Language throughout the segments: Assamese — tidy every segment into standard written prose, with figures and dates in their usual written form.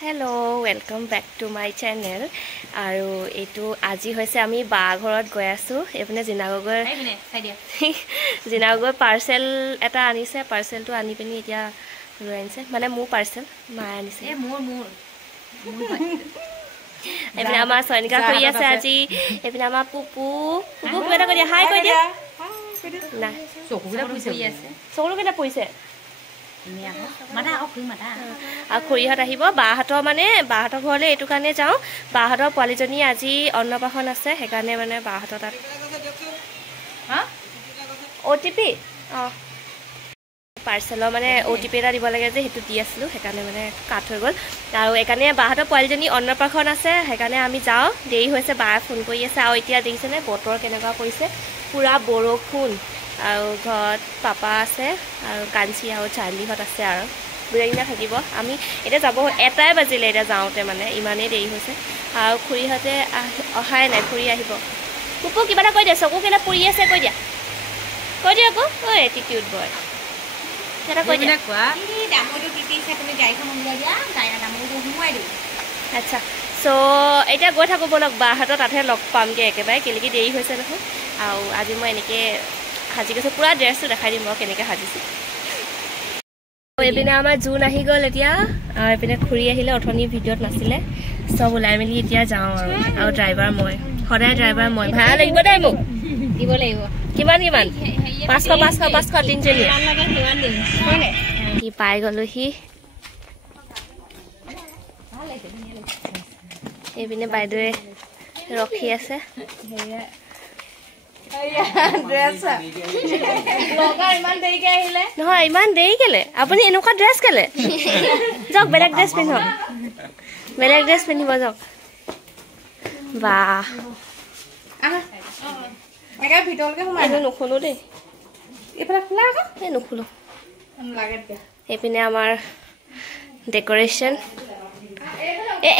Hello, welcome back to my channel. Aru etu aji hoise ami ba ghorot goi asu epine jinagor parcel eta anise parcel to ani peni etia roinse mane mu parcel ma anise e mur epine ama sonika koi ase aji epine ama pupu keta koi hi koi dia na sokura puise ase sokuru keta puise mata okuri mata খুৰীহত আহিব বাহাতৰ মানে বাহাতৰ ঘৰলে এটু কানে যাও বাহাতৰ পোৱালিজনী আজি অন্নপ্ৰাশন আছে হেকানে মানে বাহাতৰ তাত হা ওটিপি পাৰ্সেল মানে ওটিপি এটা দিব লাগে যে হেতু দি আসলো হেকানে মানে কাট হৈ গল আৰু একানে বাহাতৰ পোৱালিজনী অন্নপ্ৰাশন আছে হেকানে আমি যাও দেৰি হৈছে বা ফোন কৰি আছে আৰু এতিয়া দেখিছেনে বতৰ কেনেকুৱা কৰিছে পুৰা বৰষুণ আৰু ঘৰত পাপা আছে আৰু কাঞ্চি আৰু চাৰ্লিহত আছে আৰু বুঢ়াইনা থাকিব আমি এতিয়া যাব এটাই বাজিলে এটা যাওঁতে মানে ইমানেই দেৰি হৈছে আৰু খুৰীহতে অহাই নাই খুৰী আহিব কুকু কিবা এটা কৈ দে চকু কেনে পুৰি আছে কৈ দিয়া আকৌ ঐ এটিটিউড বয় এটা কৈ দিয়া কোৱা ই দামটো পিপিছে তুমি গাইখন উলিয়াই দিয়া গায়া দামটো হুমাই দিও আচ্ছা সো এটা গৈ থাকো বলক বাহাতৰ তাতহে লগ পামগে একেবাৰে কেলেকি দেৰি হৈছে নহয় আৰু আজি মই এনেকে হাজি গৈছে পুৰা ড্ৰেছটো দেখাই দিম মই কেনেকৈ হাজিছোঁ এইপিনে আমাৰ জোন আহি গ'ল এতিয়া আৰু এইপিনে খুৰী আহিলে অথনি ভিডিঅ'ত নাছিলে চব ওলাই মেলি এতিয়া যাওঁ আৰু ড্ৰাইভাৰ মই সদায় ড্ৰাইভাৰ মই ভাড়া লাগিব দেই মোক দিব লাগিব কিমান 500 তিনিজনী সি পাই গ'লো সি এইপিনে বাইদেৱে ৰখি আছে নহয় ইমান দেৰি কেলে আপুনি এনেকুৱা ড্ৰেছ কেলে যাওক বেলেগ ড্ৰেছ পিন্ধক বেলেগ ড্ৰেছ পিন্ধিব যাওক বাহ নুখুলো দেই নুখুলো এইপিনে আমাৰ ডেকৰেশ্যন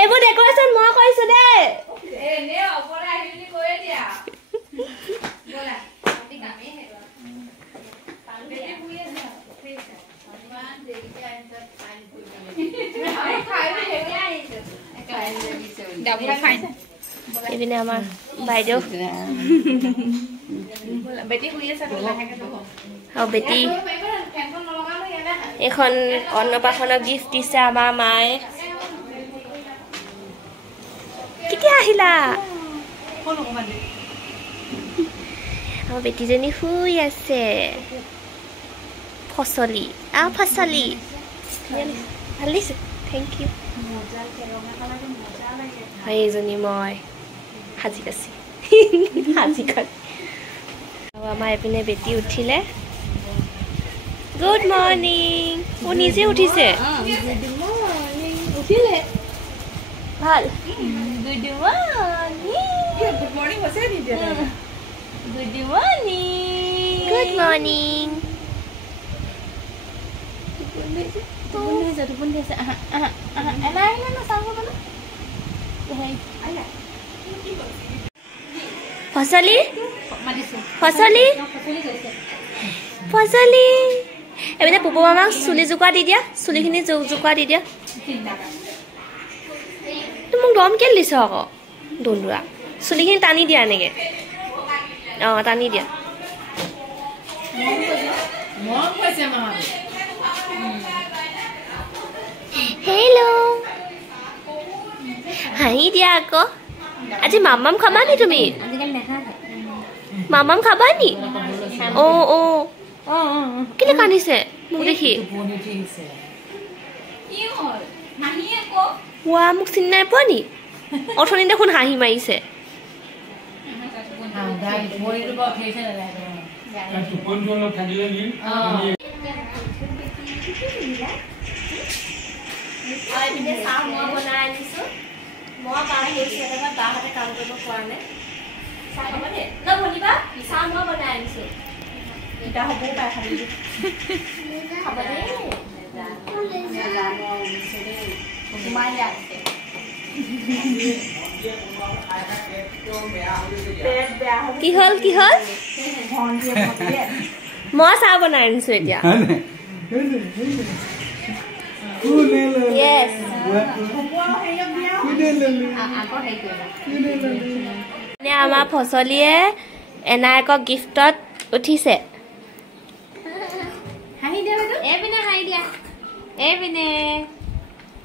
এইবোৰ ডেকৰেশ্যন মই কৰিছো দেই এইপিনে আমাৰ বাইদেউ বেটি এখন অন্নপ্ৰাশনৰ গিফ্ট দিছে আমাৰ মায়ে কেতিয়া আহিলা আমাৰ বেটিজনী শুই আছে ফচলি ফচলি ভাল দিছে থেংক ইউ এইজনী মই সাজি কাছি সাজি কাছি আৰু আমাৰ এইপিনে বেটি উঠিলে গুড মৰ্ণিং ও নিজে উঠিছে উঠিলে ভাল গুড মৰ্ণিং হৈছে নিদিয়ে গুড মৰ্ণিং ফচলি ফচলি ফচলি এইপিনে পুপু মামাক চুলি জোকা দি দিয়া চুলিখিনি জোকা দি দিয়া মোক দম কেলে দিছ আকৌ দন্দুৰা চুলিখিনি টানি দিয়া এনেকে টানি দিয়া হেল্ল' হাঁহি দিয়া আকৌ আজি মামাম খাবা নি তুমি মামাম খাবা নি কেলে কান্দিছে মোক দেখি ৱা মোক চিনি নাই পোৱা নি অথনি দেখোন হাঁহি মাৰিছে চাহ মই বনাই আনিছো মই বাহঁতে কাম কৰিব পৰা নাই চাহ খাব দে ভনিবা চাহ মই বনাই আনিছো এটা হ'বও পাই খাব দে কি হল মই চাহ বনাই আনিছো এতিয়া Yes. আমাৰ ফচলিয়ে এনায়কক গিফ্টত উঠিছে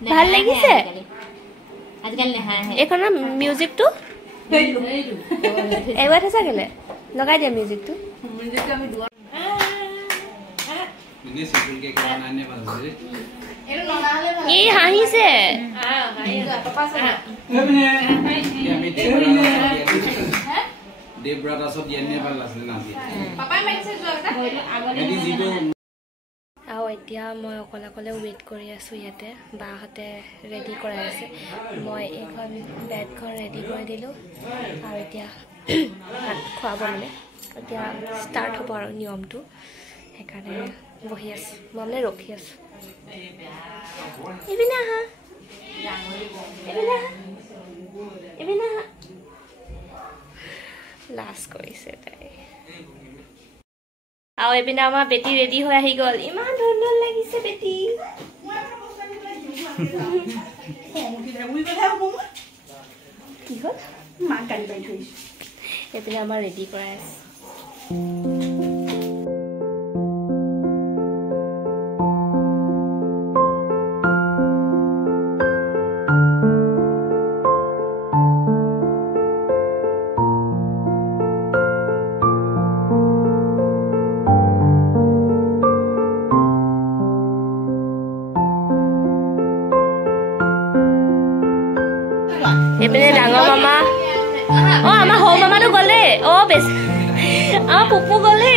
ভাল লাগিছে এইখনৰ মিউজিকটো এবাৰ থৈছা কেলে লগাই দিয়া মিউজিকটো কি হাঁহিছে আৰু এতিয়া মই অকলে অকলে ৱেইট কৰি আছোঁ ইয়াতে বাহঁতে ৰেডি কৰাই আছে মই এইখন বেডখন ৰেডি কৰি দিলোঁ আৰু এতিয়া ভাত খুৱাব মানে এতিয়া ষ্টাৰ্ট হ'ব আৰু নিয়মটো সেইকাৰণে বহি আছোঁ মই মানে ৰখি আছোঁ এইপিনে আহা এইপিনে আহা এইপিনে আহা লাজ কৰিছে তাই আৰু এইপিনে আমাৰ বেটি ৰেডি হৈ আহি গ'ল ইমান ধুনীয়া লাগিছে বেটি কি হ'ল এইপিনে আমাৰ ৰেডি কৰাই আছে এইপিনে ডাঙৰ মামা আমাৰ সৰু মামাটো গ'লে বেছ আমাৰ পুপু গ'লে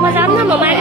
মই যাম না মামাই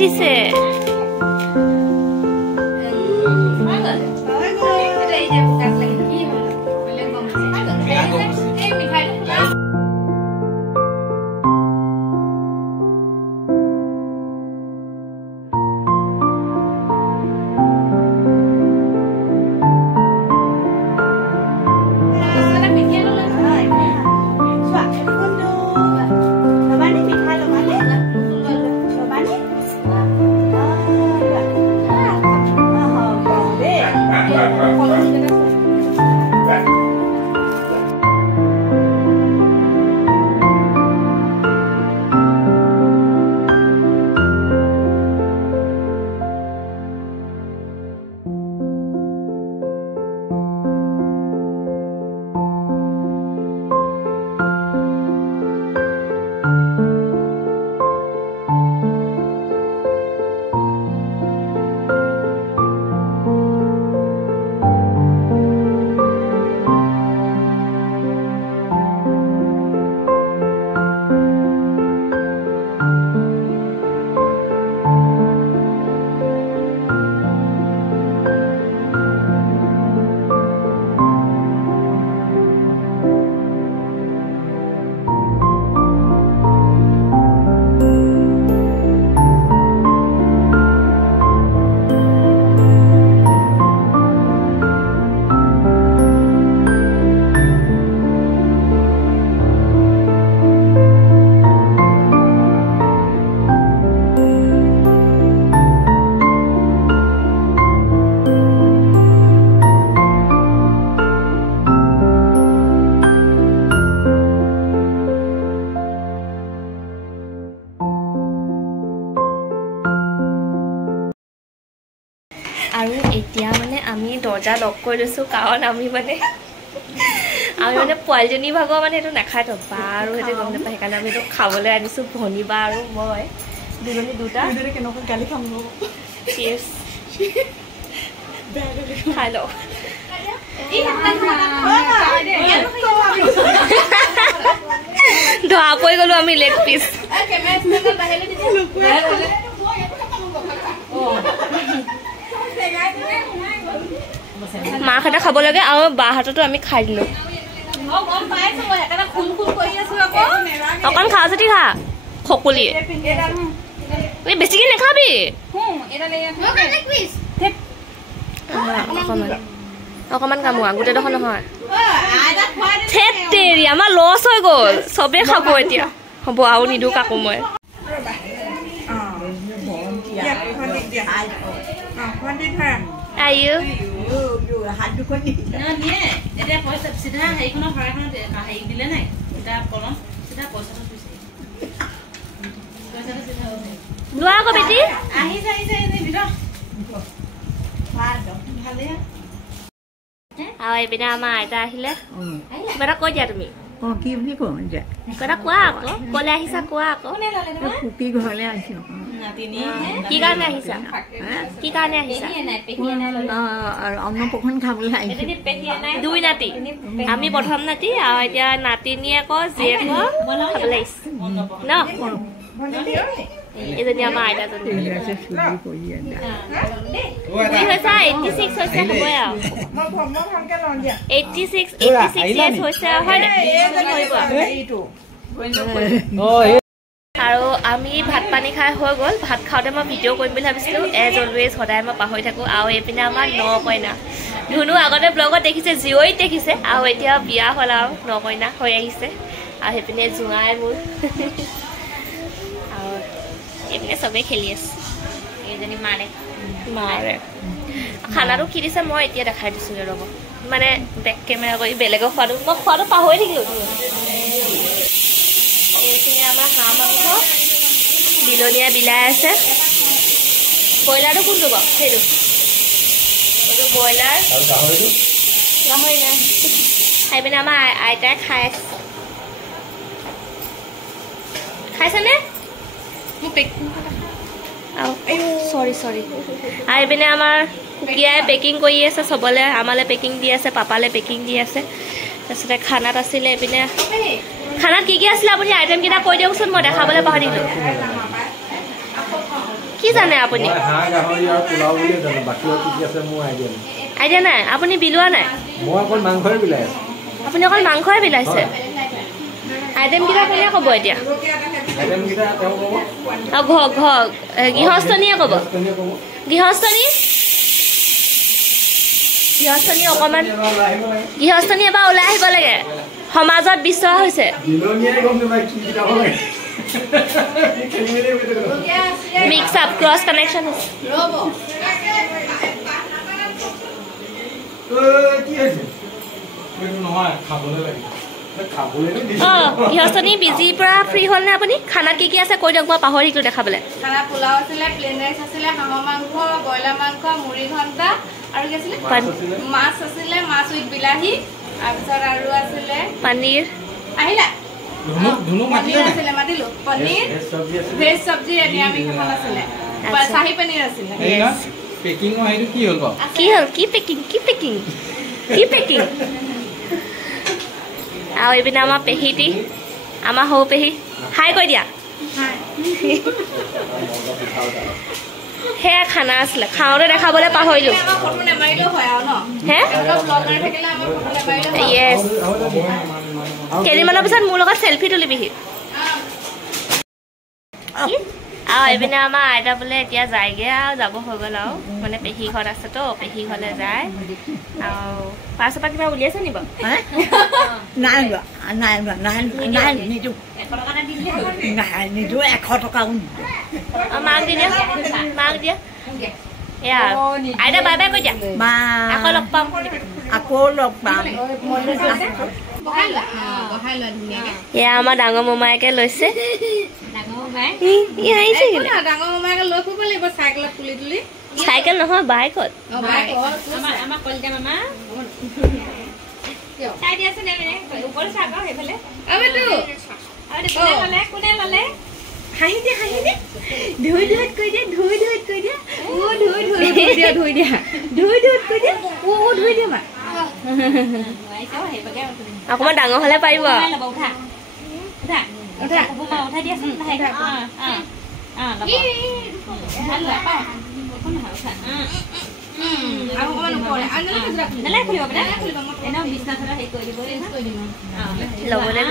দিছে আৰু এতিয়া মানে আমি দৰ্জা লক কৰি লৈছোঁ কাৰণ আমি মানে পোৱালীজনী ভাগৰ মানে এইটো নাখায় তো বা আৰু সেইটো গম নাপায় সেইকাৰণে আমি এইটো খাবলৈ আনিছোঁ ভনী বা আৰু মই দুজনী দুটা কেনেকুৱা গালি খাম খাই লওঁ ধৰা পৰি গ'লো আমি লেগ পিচ মাহঁতে খাব লাগে আৰু বাহঁততো আমি খাই দিলোঁ অকণ খা যদি খা খকুলি বেছিকৈ নাখাবি অকণমান কামোৰা গোটেইডোখৰ নহয় থেত তেৰি আমাৰ লছ হৈ গ'ল চবেই খাব এতিয়া হ'ব আৰু নিদিওঁ কাকো মই আয়ো লোৱা আকৌ বেটি আৰু এইপিনে আমাৰ আইতা আহিলে কিবা এটা কৈ দিয়া তুমি কি বুলি কওঁ যে কিবা এটা কোৱা আকৌ কলে আহিছা কোৱা আকৌ পুপি ঘৰলৈ আহিছো কি কাৰণে আহিছা কি কাৰণে আহিছা অন্নপ্ৰসন খাবলৈ আহিছো দুই নাতি আমি প্ৰথম নাতি আৰু এতিয়া নাতিনী আকৌ জীয়েক খাবলৈ আহিছে ন এজনী আমাৰ আইতাজনী হৈছে 86 হৈছে হ'বই আৰু 86 ইয়াৰ্ছ হৈছে হয় আৰু আমি ভাত পানী খাই হৈ গ'ল ভাত খাওঁতে মই ভিডিঅ' কৰিম বুলি ভাবিছিলোঁ এজ অলৱেজ সদায় মই পাহৰি থাকোঁ আৰু এইপিনে আমাৰ নকইনা ধুনু আগতে ব্লগত দেখিছে জীয়ৰীত দেখিছে আৰু এতিয়া বিয়া হ'ল আৰু নকইনা হৈ আহিছে আৰু সেইপিনে জোঁৱাই মোৰ আৰু এইপিনে চবেই খেলি আছে এইজনী মাৰে খানাটো কি দিছে মই এতিয়া দেখাই দিছোঁগৈ ৰ'ব মানে বেক কেমেৰা কৰি বেলেগক খোৱাটো মই খোৱাটো পাহৰি থাকিলোঁ এইখিনি আমাৰ হাঁহ মাংস বিলনীয়া বিলাই আছে ব্ৰইলাৰটো কোনটো বাৰু সেইটো এইটো ব্ৰইলাৰ গাহৰি নাই খাই পিনে আমাৰ আইতাই খাই আছে খাইছেনে চৰি আৰু এইপিনে আমাৰ কুকিয়াই পেকিং কৰি আছে চবলৈ আমালৈ পেকিং দি আছে পাপালৈ পেকিং দি আছে তাৰপিছতে খানাত আছিলে এইপিনে খানাত কি আছিলে আপুনি আইটেমকেইটা কৈ দিয়কচোন মই দেখাবলৈ পাহৰি থাকিলোঁ কি জানে আপুনি আইডিয়া নাই আপুনি বিলোৱা নাই আপুনি অকল মাংসই বিলাইছে আইটেমকেইটা কোনে ক'ব এতিয়া গৃহস্থনীয়ে ক'ব গৃহস্থনী অকণমান গৃহস্থনী এবাৰ ওলাই আহিব লাগে সমাজত বিচৰা হৈছে মিক্স আপ ক্ৰছ কানেকশ্যন গৃহস্থনী বিজিৰ পৰা ফ্ৰী হ'ল নে আপুনি খানাত কি আছে কৈ দিয়ক মই পাহৰি থাকিলোঁ দেখাবলৈ খানা পোলাও আছিলে প্লেন ৰাইচ আছিলে হাঁহৰ মাংস ব্ৰইলাৰ মাংস মুড়ি ঘণ্টা আৰু কি আছিলে মাছ আছিলে মাছ উইথ বিলাহী তাৰপিছত আৰু আছিলে পনীৰ আহিলা মাতিলো পনীৰ ভেজ চব্জি নিৰামিষ এখন আছিলে চাহী পনীৰ আছিলে কি পেকিং আৰু এইপিনে আমাৰ পেহীটি আমাৰ সৰু পেহী হাই কৈ দিয়া সেয়া খানা আছিলে খাওঁতে দেখাবলৈ পাহৰিলোঁ য়েছ কেইদিনমানৰ পিছত মোৰ লগত চেলফি তুলিবিহি আৰু এইপিনে আমাৰ আইতা বোলে এতিয়া যায়গৈ আৰু যাব হৈ গ'ল আৰু মানে পেহী ঘৰত আছেতো পেহী ঘৰলৈ যায় আৰু পাৰ্চৰ পৰা কিবা উলিয়াইছে নি বাৰু মাক দি দিয়া এয়া আইতা বাই বাই কৈ দিয়া আকৌ লগ পাম এয়া আমাৰ ডাঙৰ মোমায়েকে লৈছে চাইকেল নহয় বাইকত আমাৰ কলিতা মামা চাই দি আছে নে ওপৰ চাক সেইফালে কোনে ললে হাঁহি দে ধুই কৈ দিয়া ধুই কৈ দিয়া ও ধুই দিয়া কৈ দিয়া ও ধুই দিয়া মা অকমান ডাঙৰ হলে পাৰিব ল'বলৈ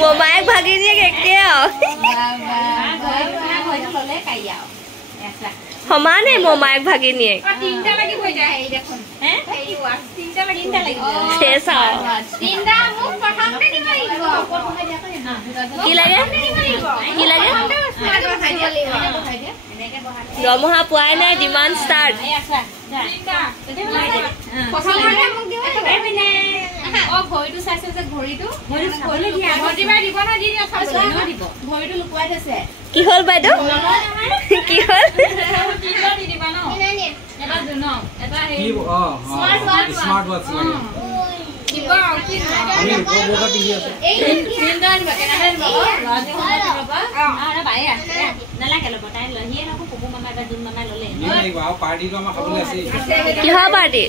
মোমায়েক ভাগিনীয়েক একে সমানে মোমায়েক ভাগিনীয়েক কি লাগে দৰমহা পোৱাই নাই ডিমাণ্ড ষ্টাৰ্ট ঘড়ীটো চাইছে যে ঘড়ীটো লুকুৱাই থৈছে কি হ'ল বাইদেউ কি হ'ল কিহৰ পাৰ্টি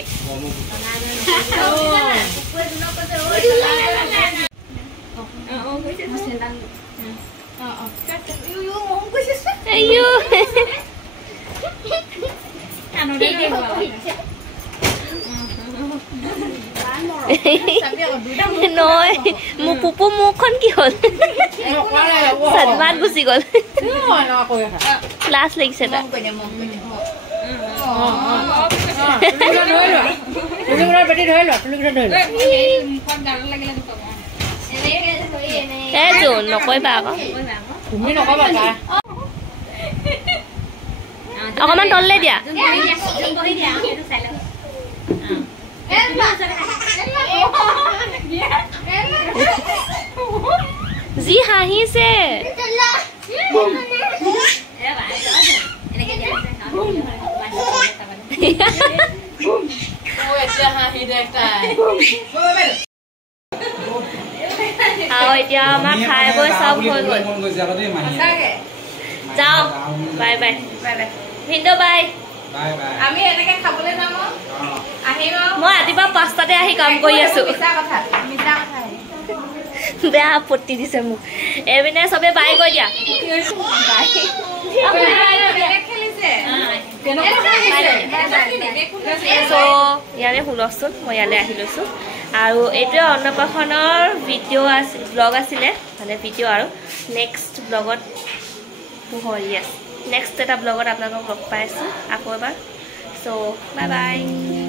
নহয় মোৰ পুপু মুখখন কি হ'ল সন্মান গুচি গ'ল ক্লাছ লাগিছে তাই জোন নকৰিবা আকৌ অকণমান তললে দিয়া যি হাঁহিছে আৰু এতিয়া আমাৰ খাই বৈ চব হৈ গ'ল যাওঁ বাই বাই ভিন্দো বাই আমি এনেকে খাবলৈ যাম মই ৰাতিপুৱা 5টাতে আহি কাম কৰি আছো বেয়া আপত্তি দিছে মোক এইপিনে চবে বাই গৈ দিয়া ইয়াৰে শুনকচোন মই ইয়ালৈ আহি লৈছোঁ আৰু এইটোৱে অন্নপ্ৰাশনৰ ভিডিঅ' ব্লগ আছিলে মানে ভিডিঅ' আৰু নেক্সট ব্লগত নেক্সট এটা ব্লগত আপোনালোকক লগ পাই আছোঁ আকৌ এবাৰ চ' বাই বাই